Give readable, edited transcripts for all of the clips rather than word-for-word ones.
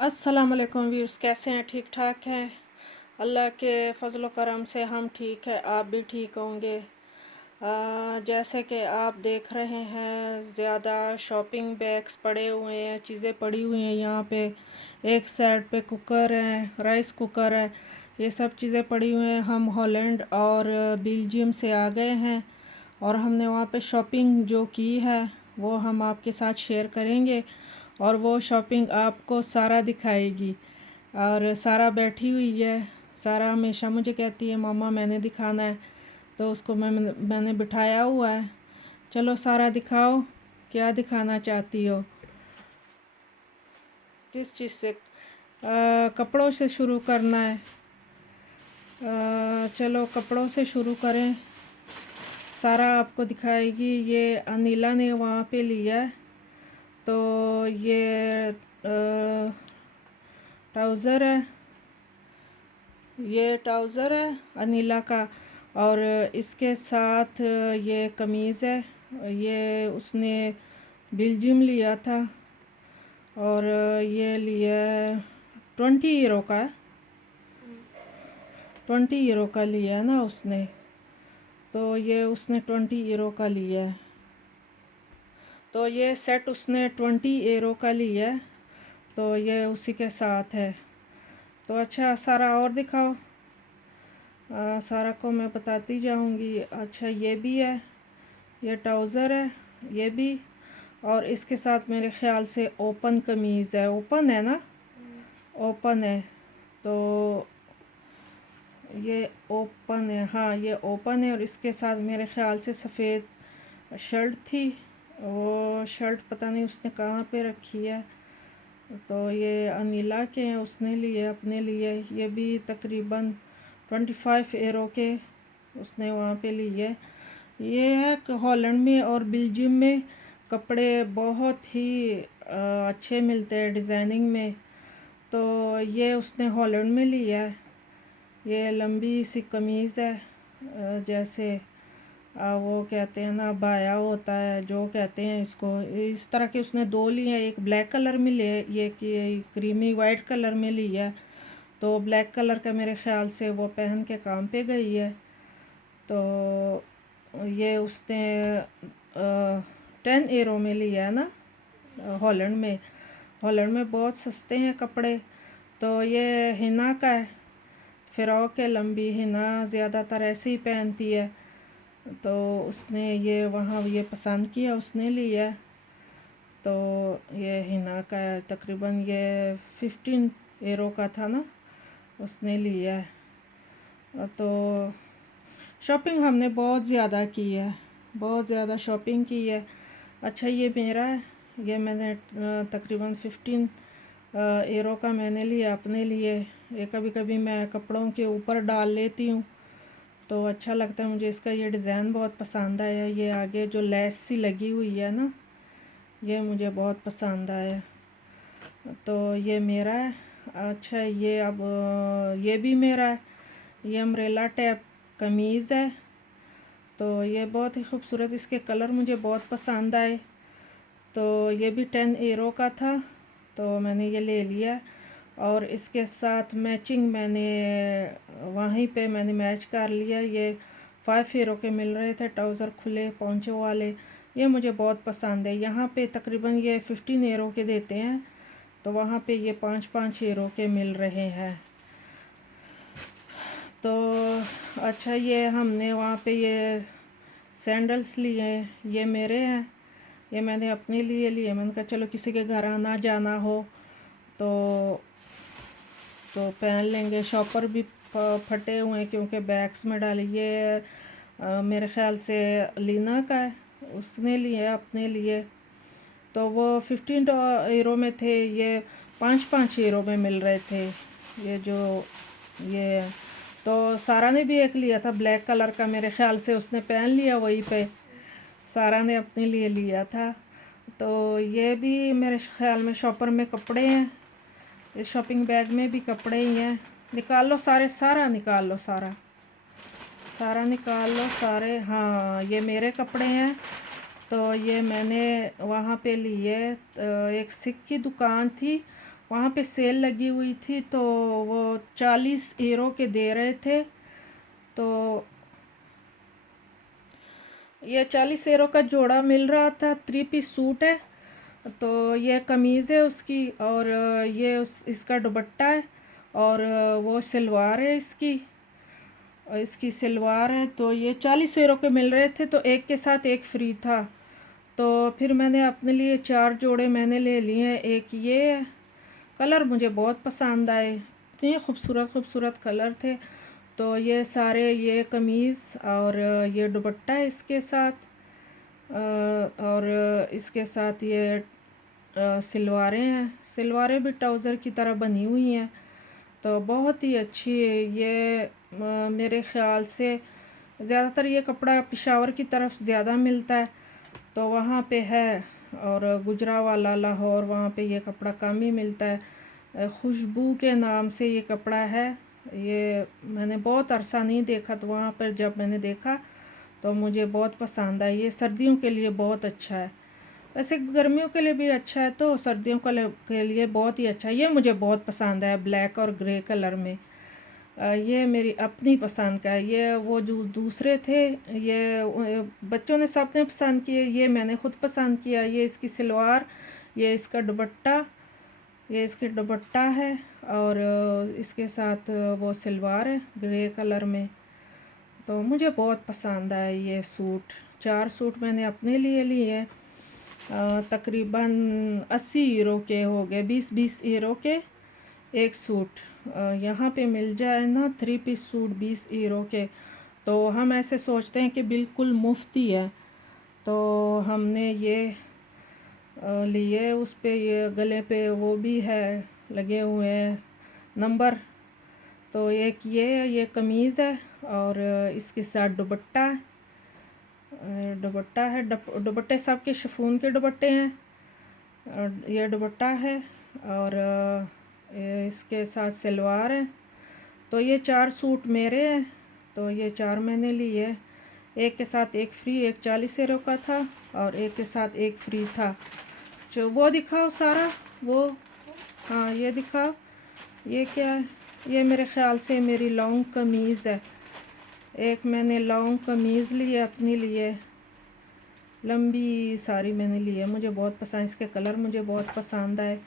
अस्सलाम वालेकुम व्यूअर्स, कैसे हैं? ठीक ठाक हैं? अल्लाह के फजल करम से हम ठीक है, आप भी ठीक होंगे। जैसे कि आप देख रहे हैं, ज़्यादा शॉपिंग बैग्स पड़े हुए हैं, चीज़ें पड़ी हुई हैं यहाँ पे। एक साइड पे कुकर है, राइस कुकर है, ये सब चीज़ें पड़ी हुई हैं। हम हॉलैंड और बेल्जियम से आ गए हैं और हमने वहाँ पे शॉपिंग जो की है वो हम आपके साथ शेयर करेंगे और वो शॉपिंग आपको सारा दिखाएगी। और सारा बैठी हुई है। सारा हमेशा मुझे कहती है मामा मैंने दिखाना है, तो उसको मैंने बिठाया हुआ है। चलो सारा दिखाओ, क्या दिखाना चाहती हो, किस चीज़ से? कपड़ों से शुरू करना है। चलो कपड़ों से शुरू करें। सारा आपको दिखाएगी। ये अनिला ने वहाँ पे लिया है, तो ये ट्राउज़र है, ये ट्राउज़र है अनिला का, और इसके साथ ये कमीज़ है। ये उसने बेल्जियम लिया था और ये लिया 20 यूरो का है। 20 यूरो का लिया है ना उसने, तो ये उसने 20 यूरो का लिया है। तो ये सेट उसने 20 यूरो का लिया है, तो ये उसी के साथ है। तो अच्छा सारा और दिखाओ। सारा को मैं बताती जाऊंगी। अच्छा ये भी है, ये ट्राउज़र है, ये भी, और इसके साथ मेरे ख़्याल से ओपन कमीज़ है। ओपन है ना? ओपन है, तो ये ओपन है। हाँ ये ओपन है, और इसके साथ मेरे ख़्याल से सफ़ेद शर्ट थी। वो शर्ट पता नहीं उसने कहाँ पे रखी है। तो ये अनिला के हैं, उसने लिए अपने लिए। ये भी तकरीबन 25 यूरो के उसने वहाँ पे लिए। ये है कि हॉलैंड में और बेल्जियम में कपड़े बहुत ही अच्छे मिलते हैं डिज़ाइनिंग में। तो ये उसने हॉलैंड में लिया है। ये लंबी सी कमीज़ है, जैसे वो कहते हैं ना बाया होता है जो कहते हैं इसको, इस तरह के उसने दो लिए हैं। एक ब्लैक कलर में लिए, ये कि क्रीमी वाइट कलर में लिया है। तो ब्लैक कलर का मेरे ख़्याल से वो पहन के काम पे गई है। तो ये उसने 10 यूरो में लिया है ना हॉलैंड में। हॉलैंड में बहुत सस्ते हैं कपड़े। तो ये हिना का है, फ़्रॉक है लंबी। हिना ज़्यादातर ऐसे ही पहनती है, तो उसने ये वहाँ ये पसंद किया, उसने लिया। तो ये हिना का है, तकरीबन ये 15 यूरो का था ना, उसने लिया है। तो शॉपिंग हमने बहुत ज़्यादा की है, बहुत ज़्यादा शॉपिंग की है। अच्छा ये मेरा है, ये मैंने तकरीबन 15 यूरो का मैंने लिया अपने लिए। ये कभी कभी मैं कपड़ों के ऊपर डाल लेती हूँ, तो अच्छा लगता है मुझे। इसका ये डिज़ाइन बहुत पसंद आया। ये आगे जो लेस सी लगी हुई है ना, ये मुझे बहुत पसंद आया। तो ये मेरा है। अच्छा ये अब ये भी मेरा है। ये अम्ब्रेला टैप कमीज़ है। तो ये बहुत ही खूबसूरत, इसके कलर मुझे बहुत पसंद आए। तो ये भी 10 यूरो का था, तो मैंने ये ले लिया। और इसके साथ मैचिंग मैंने वहीं पे मैंने मैच कर लिया। ये 5 यूरो के मिल रहे थे, ट्राउज़र खुले पोंचों वाले। ये मुझे बहुत पसंद है। यहाँ पे तकरीबन ये 15 यूरो के देते हैं, तो वहाँ पे ये 5-5 यूरो के मिल रहे हैं। तो अच्छा ये हमने वहाँ पे ये सैंडल्स लिए, ये मेरे हैं, ये मैंने अपने लिए लिए। मैंने कहा चलो किसी के घर आना जाना हो तो पहन लेंगे। शॉपर भी फटे हुए हैं क्योंकि बैग्स में डाले। ये मेरे ख़्याल से लीना का है, उसने लिए अपने लिए। तो वो 15 यूरो में थे, ये 5-5 यूरो में मिल रहे थे। ये जो ये तो सारा ने भी एक लिया था ब्लैक कलर का, मेरे ख़्याल से उसने पहन लिया वहीं पे। सारा ने अपने लिए लिया था। तो ये भी मेरे ख़्याल में शॉपर में कपड़े हैं। इस शॉपिंग बैग में भी कपड़े ही हैं। निकाल लो सारे, सारा निकाल लो, सारा सारा निकाल लो सारे। हाँ ये मेरे कपड़े हैं। तो ये मैंने वहाँ पे लिए, एक सिख की दुकान थी, वहाँ पे सेल लगी हुई थी, तो वो 40 यूरो के दे रहे थे। तो ये 40 यूरो का जोड़ा मिल रहा था। 3 पीस सूट है। तो ये कमीज़ है उसकी, और ये इसका दुपट्टा है, और वो सलवार है इसकी, और इसकी सलवार है। तो ये 40 यूरो के मिल रहे थे, तो एक के साथ एक फ्री था। तो फिर मैंने अपने लिए 4 जोड़े मैंने ले लिए हैं। एक ये है, कलर मुझे बहुत पसंद आए, इतने खूबसूरत खूबसूरत कलर थे। तो ये सारे, ये कमीज़ और ये दुपट्टा है इसके साथ, और इसके साथ ये सलवारें हैं। सलवारें भी ट्राउज़र की तरह बनी हुई हैं, तो बहुत ही अच्छी है ये। मेरे ख़्याल से ज़्यादातर ये कपड़ा पेशावर की तरफ ज़्यादा मिलता है, तो वहाँ पे है। और गुजरावाला, लाहौर, वहाँ पे ये कपड़ा कम ही मिलता है। खुशबू के नाम से ये कपड़ा है। ये मैंने बहुत अरसा नहीं देखा, तो वहाँ पर जब मैंने देखा तो मुझे बहुत पसंद आया। ये सर्दियों के लिए बहुत अच्छा है। वैसे गर्मियों के लिए भी अच्छा है, तो सर्दियों के लिए बहुत ही अच्छा है। ये मुझे बहुत पसंद है, ब्लैक और ग्रे कलर में। ये मेरी अपनी पसंद का है। ये वो जो दूसरे थे, ये बच्चों ने सबने पसंद किए, ये मैंने ख़ुद पसंद किया। ये इसकी सलवार, ये इसका दुपट्टा, ये इसके दुपट्टा है, और इसके साथ वो सलवार है ग्रे कलर में। तो मुझे बहुत पसंद आया ये सूट। 4 सूट मैंने अपने लिए लिए। तकरीबन 80 यूरो के हो गए, 20-20 यूरो के एक सूट। यहाँ पे मिल जाए ना 3 पीस सूट 20 यूरो के, तो हम ऐसे सोचते हैं कि बिल्कुल मुफ्त ही है। तो हमने ये लिए। उस पे ये गले पे वो भी है, लगे हुए हैं नंबर। तो एक ये कमीज़ है, और इसके साथ दुपट्टा है। दुपट्टे सब के शिफॉन के दुपट्टे हैं, और ये दुपट्टा है, और इसके साथ सलवार है। तो ये 4 सूट मेरे हैं, तो ये 4 मैंने लिए। एक के साथ एक फ्री, एक 40 यूरो का था, और एक के साथ एक फ्री था। जो वो दिखाओ सारा, वो, हाँ ये दिखाओ। ये क्या है? ये मेरे ख़्याल से मेरी लॉन्ग कमीज़ है। एक मैंने लॉन्ग कमीज़ ली है अपने लिए, लंबी सारी मैंने ली है। मुझे बहुत पसंद, इसके कलर मुझे बहुत पसंद आए।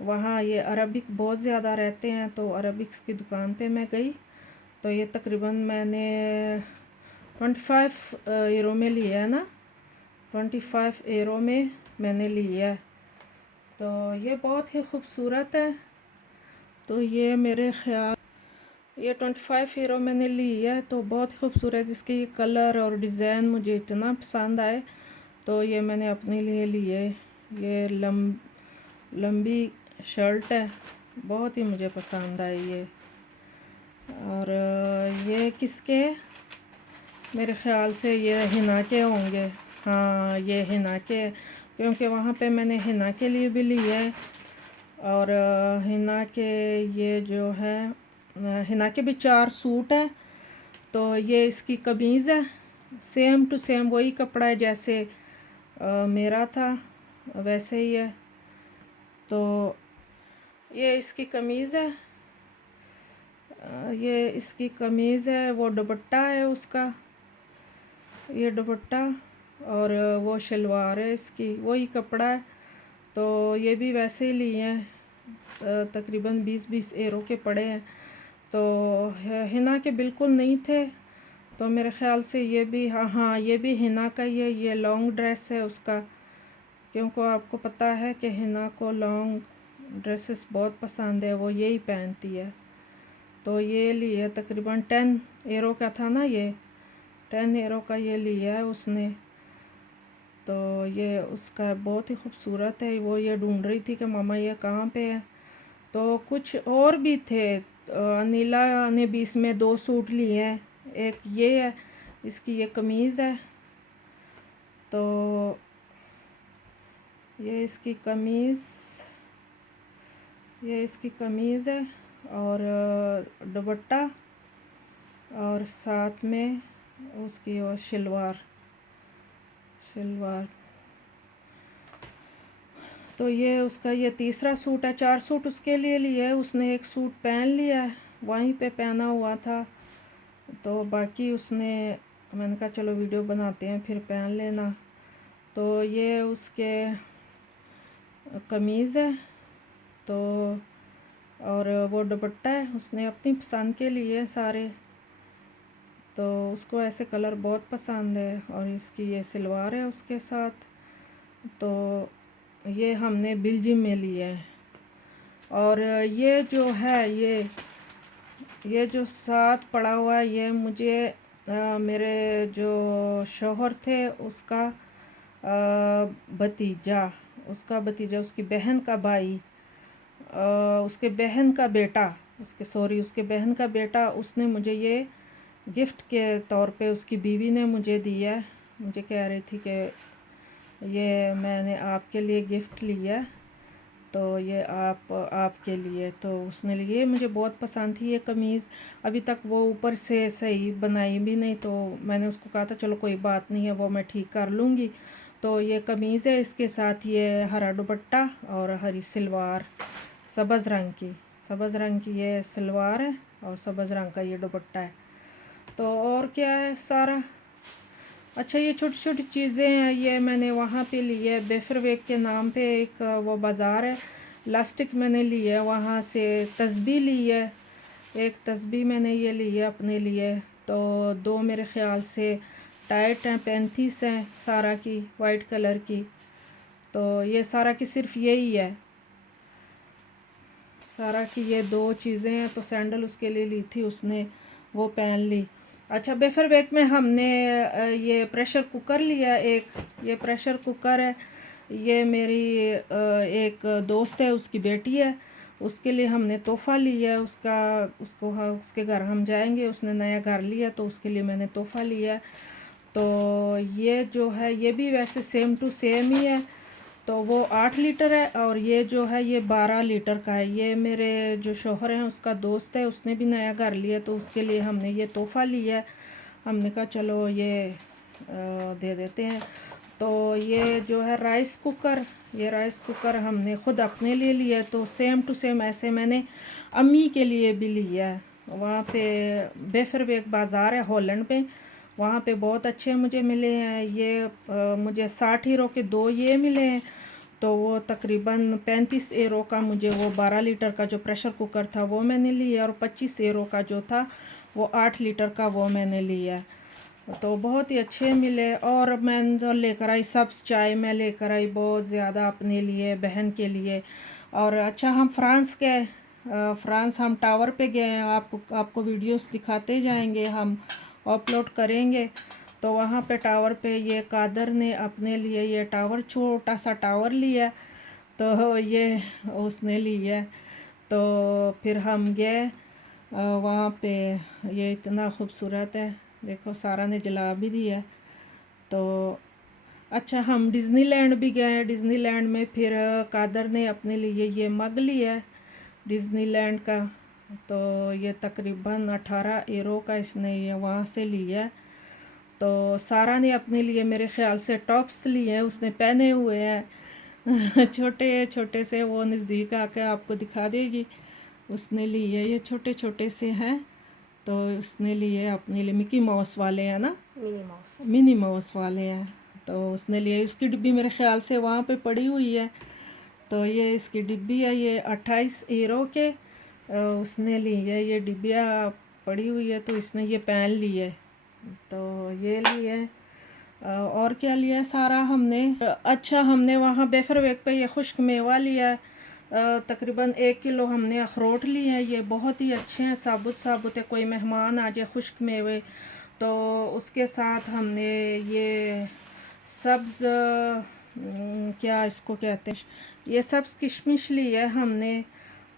वहाँ ये अरबिक बहुत ज़्यादा रहते हैं, तो अरबिक्स की दुकान पे मैं गई, तो ये तकरीबन मैंने 25 यूरो में लिया है ना, 25 यूरो में मैंने लिया है। तो ये बहुत ही खूबसूरत है। तो ये मेरे ख़्याल, ये 25 यूरो मैंने ली है, तो बहुत खूबसूरत इसके ये कलर और डिज़ाइन मुझे इतना पसंद आए, तो ये मैंने अपने लिए लिए। ये लंबी शर्ट है, बहुत ही मुझे पसंद आई ये। और ये किसके, मेरे ख़्याल से ये हिना के होंगे। हाँ ये हिना के, क्योंकि वहाँ पे मैंने हिना के लिए भी लिए है। और हिना के ये जो है, हिना के भी 4 सूट है। तो ये इसकी कमीज़ है, सेम टू सेम वही कपड़ा है जैसे मेरा था, वैसे ही है। तो ये इसकी कमीज़ है, ये इसकी कमीज़ है। वो दुपट्टा है उसका, ये दुपट्टा, और वो शलवार है इसकी, वही कपड़ा है। तो ये भी वैसे ही लिए हैं, तकरीबन 20-20 यूरो के पड़े हैं। तो हिना के बिल्कुल नहीं थे, तो मेरे ख़्याल से ये भी, हाँ ये भी हिना का ही है। ये लॉन्ग ड्रेस है उसका, क्योंकि आपको पता है कि हिना को लॉन्ग ड्रेसेस बहुत पसंद है, वो यही पहनती है। तो ये लिए तकरीबन 10 यूरो का था ना, ये 10 यूरो का ये लिया है उसने। तो ये उसका बहुत ही खूबसूरत है। वो ये ढूंढ रही थी कि मामा ये कहाँ पे है। तो कुछ और भी थे। अनिला ने भी इसमें 2 सूट लिए हैं। एक ये है, इसकी ये कमीज़ है। तो ये इसकी कमीज़, ये इसकी कमीज़ है, और दुपट्टा, और साथ में उसकी और शलवार। तो ये उसका ये तीसरा सूट है। 4 सूट उसके लिए लिए है, उसने एक सूट पहन लिया है, वहीं पे पहना हुआ था। तो बाकी उसने, मैंने कहा चलो वीडियो बनाते हैं फिर पहन लेना। तो ये उसके कमीज़ है, तो और वो दुपट्टा है, उसने अपनी पसंद के लिए सारे। तो उसको ऐसे कलर बहुत पसंद है, और इसकी ये सलवार है उसके साथ। तो ये हमने बेल्जियम में लिए है। और ये जो है ये जो साथ पड़ा हुआ है, ये मुझे मेरे जो शौहर थे उसका भतीजा, उसकी बहन का भाई, उसके बहन का बेटा, उसके बहन का बेटा, उसने मुझे ये गिफ्ट के तौर पे उसकी बीवी ने मुझे दिया है। मुझे कह रही थी कि ये मैंने आपके लिए गिफ्ट लिया है, तो ये आपके लिए। तो उसने लिए, मुझे बहुत पसंद थी ये कमीज़। अभी तक वो ऊपर से सही बनाई भी नहीं, तो मैंने उसको कहा था चलो कोई बात नहीं है, वो मैं ठीक कर लूँगी। तो ये कमीज़ है, इसके साथ ये हरा दुपट्टा और हरी सलवार, सब्ज़ रंग की ये सलवार है, और सब्ज़ रंग का ये दुपट्टा है। तो और क्या है सारा। अच्छा, ये छोटी छोटी चीज़ें हैं, ये मैंने वहाँ पे ली है, बेफरवेक के नाम पे एक वो बाज़ार है, लास्टिक मैंने ली है, वहाँ से तस्बीह ली है, एक तस्बीह मैंने ये ली है अपने लिए। तो 2 मेरे ख़्याल से टाइट हैं, 35 हैं सारा की, वाइट कलर की। तो ये सारा की सिर्फ यही है, सारा की ये 2 चीज़ें हैं। तो सैंडल उसके लिए ली थी, उसने वो पहन ली। अच्छा, बेफरवेक में हमने ये प्रेशर कुकर लिया एक, ये प्रेशर कुकर है, ये मेरी एक दोस्त है, उसकी बेटी है, उसके लिए हमने तोहफ़ा लिया है। उसके घर हम जाएंगे, उसने नया घर लिया, तो उसके लिए मैंने तोहफ़ा लिया है। तो ये जो है ये भी वैसे सेम टू सेम ही है। तो वो 8 लीटर है, और ये जो है ये 12 लीटर का है। ये मेरे जो शौहर हैं उसका दोस्त है, उसने भी नया घर लिया, तो उसके लिए हमने ये तोहफ़ा लिया है। हमने कहा चलो ये दे देते हैं। तो ये जो है राइस कुकर हमने ख़ुद अपने लिए लिया है। तो सेम टू सेम ऐसे मैंने अम्मी के लिए भी लिया है। वहाँ पे बेफरवेक बाज़ार है हॉलैंड में, वहाँ पे बहुत अच्छे मुझे मिले हैं। ये मुझे 60 यूरो के 2 ये मिले हैं। तो वो तकरीबन 35 यूरो का मुझे वो 12 लीटर का जो प्रेशर कुकर था वो मैंने लिया, और 25 यूरो का जो था वो 8 लीटर का वो मैंने लिया। तो बहुत ही अच्छे मिले। और मैं तो लेकर आई सब्ज़ चाय, मैं लेकर आई बहुत ज़्यादा अपने लिए, बहन के लिए। और अच्छा, हम फ्रांस हम टावर पे गए हैं, आपको वीडियोस दिखाते जाएंगे, हम अपलोड करेंगे। तो वहाँ पे टावर पे ये कादर ने अपने लिए ये टावर, छोटा सा टावर लिया, तो ये उसने लिया। तो फिर हम गए वहाँ पे, ये इतना खूबसूरत है, देखो सारा ने जला भी दिया। तो अच्छा, हम डिज़नीलैंड भी गए। डिज़नीलैंड में फिर कादर ने अपने लिए ये मग लिया डिज़नीलैंड का। तो ये तकरीबन 18 यूरो का इसने ये वहाँ से लिया। तो सारा ने अपने लिए मेरे ख़्याल से टॉप्स लिए हैं, उसने पहने हुए हैं छोटे छोटे से, वो नज़दीक आके आपको दिखा देगी। उसने लिए ये छोटे छोटे से हैं, तो उसने लिए अपने लिए मिकी माउस वाले हैं ना, मिनी माउस वाले हैं। तो उसने लिए, उसकी डिब्बी मेरे ख़्याल से वहाँ पे पड़ी हुई है। तो ये इसकी डिब्बी है, ये 28 यूरो के उसने ली है, ये डिब्बिया पड़ी हुई है, तो इसने ये पहन ली है। तो ये लिए। और क्या लिया सारा हमने। अच्छा, हमने वहाँ बेफरवेक पे ये खुश्क मेवा लिया, तकरीबन 1 किलो हमने अखरोट लिए हैं। ये बहुत ही अच्छे हैं, साबुत साबुत है, कोई मेहमान आ जाए खुश्क मेवे। तो उसके साथ हमने ये सब्ज़ क्या इसको कहते हैं, ये सब्ज़ किशमिश ली है हमने।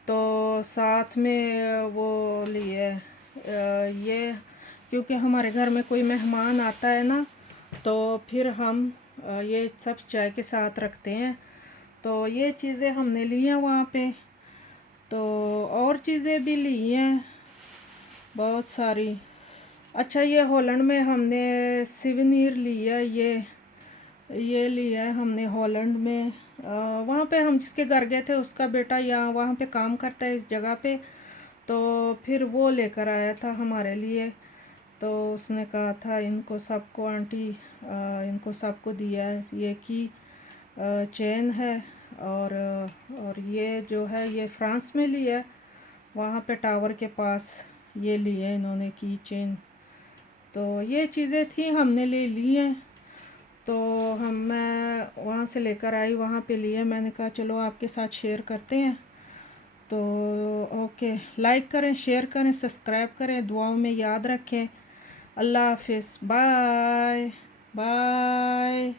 तो साथ में वो लिए ये, क्योंकि हमारे घर में कोई मेहमान आता है ना, तो फिर हम ये सब चाय के साथ रखते हैं। तो ये चीज़ें हमने ली हैं वहाँ पे। तो और चीज़ें भी ली हैं बहुत सारी। अच्छा, ये हॉलैंड में हमने सिवनीर लिया, ये ये लिया है हमने हॉलैंड में। वहाँ पे हम जिसके घर गए थे उसका बेटा यहाँ वहाँ पे काम करता है इस जगह पे, तो फिर वो लेकर आया था हमारे लिए। तो उसने कहा था इनको सबको आंटी इनको सबको दिया है। ये की चेन है, और ये जो है ये फ्रांस में लिया है, वहाँ पे टावर के पास ये लिए इन्होंने की चेन। तो ये चीज़ें थी हमने ले ली हैं। तो मैं वहाँ से लेकर आई, वहाँ पे लिए, मैंने कहा चलो आपके साथ शेयर करते हैं। तो ओके, लाइक करें, शेयर करें, सब्सक्राइब करें, दुआओं में याद रखें। अल्लाह हाफिज़, बाय बाय।